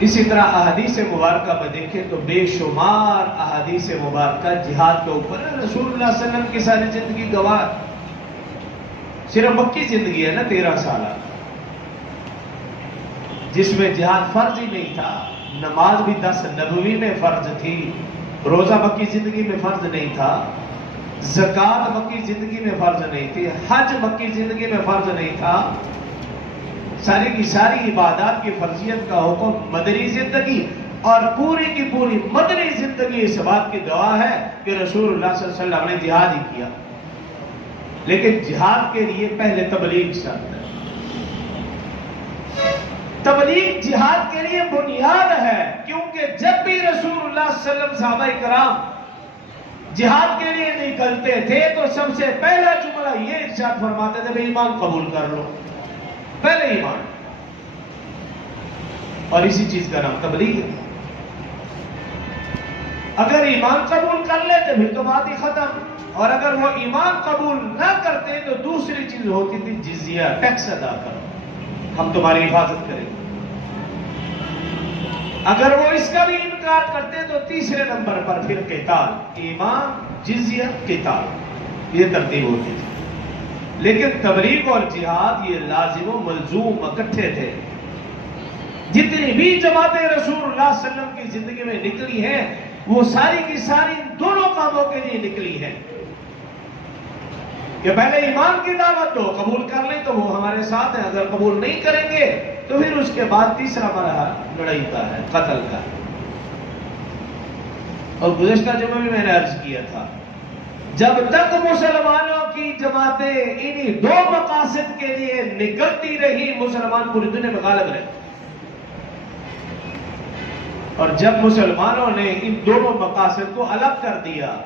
اسی طرح احادیث مبارکہ میں دیکھیں تو بے شمار احادیث مبارکہ جہاد کے اوپر ہے۔ رسول اللہ صلی اللہ علیہ وسلم کی ساری زندگی گواہ، صرف مکی زندگی ہے نا 13 سالہ، جس میں جہاد فرض ہی نہیں تھا، نماز بھی 10 نبوی میں فرض تھی، روزہ مکی زندگی میں فرض نہیں تھا، زکوٰۃ مکی زندگی میں فرض نہیں تھی، حج مکی زندگی میں فرض نہیں تھا، ساری کی ساری عبادات کی فرضیت کا حکم مدنی زندگی، اور پوری کی پوری مدنی زندگی اس بات کی گواہ ہے کہ رسول اللہ صلی اللہ علیہ وسلم نے جہاد ہی کیا۔ لیکن جہاد کے لیے پہلے تبلیغ شرط ہے، تبلیغ جہاد کے لیے بنیاد ہے، کیونکہ جب بھی رسول اللہ صلی اللہ علیہ وسلم صحابہ کرام جہاد کے لیے نکلتے تھے تو سب سے پہلا جملہ یہ ارشاد فرماتے تھے بھئی ایمان قبول کر لو، پہلے ایمان، اور اسی چیز کا نام تبلیغ ہے۔ اگر ایمان قبول کر لیتے پھر تو بات ہی ختم، اور اگر وہ ایمان قبول نہ کرتے تو دوسری چیز ہوتی تھی جزیہ، ٹیکس ادا کرو، ہم تمہاری حفاظت کریں گے۔ اگر وہ اس کا بھی انکار کرتے تو تیسرے نمبر پر پھر قتال، ایمان، جزیہ، قتال، یہ ترتیب ہوتی تھی۔ لیکن تبلیغ اور جہاد یہ لازم و ملزوم اکٹھے تھے۔ جتنی بھی جماعتیں رسول اللہ صلی اللہ علیہ وسلم کی زندگی میں نکلی ہیں وہ ساری کی ساری دونوں کاموں کے لیے نکلی ہیں، کہ پہلے ایمان کی دعوت دو، قبول کر لیں تو وہ ہمارے ساتھ ہیں، اگر قبول نہیں کریں گے تو پھر اس کے بعد تیسرا مرحلہ لڑائی کا ہے، قتل کا ہے۔ اور گزشتہ جمعہ میں نے عرض کیا تھا، جب تک مسلمانوں کی جماعتیں انہی 2 مقاصد کے لیے نکلتی رہی مسلمان پوری دنیا میں غالب رہے، اور جب مسلمانوں نے ان دونوں مقاصد کو الگ کر دیا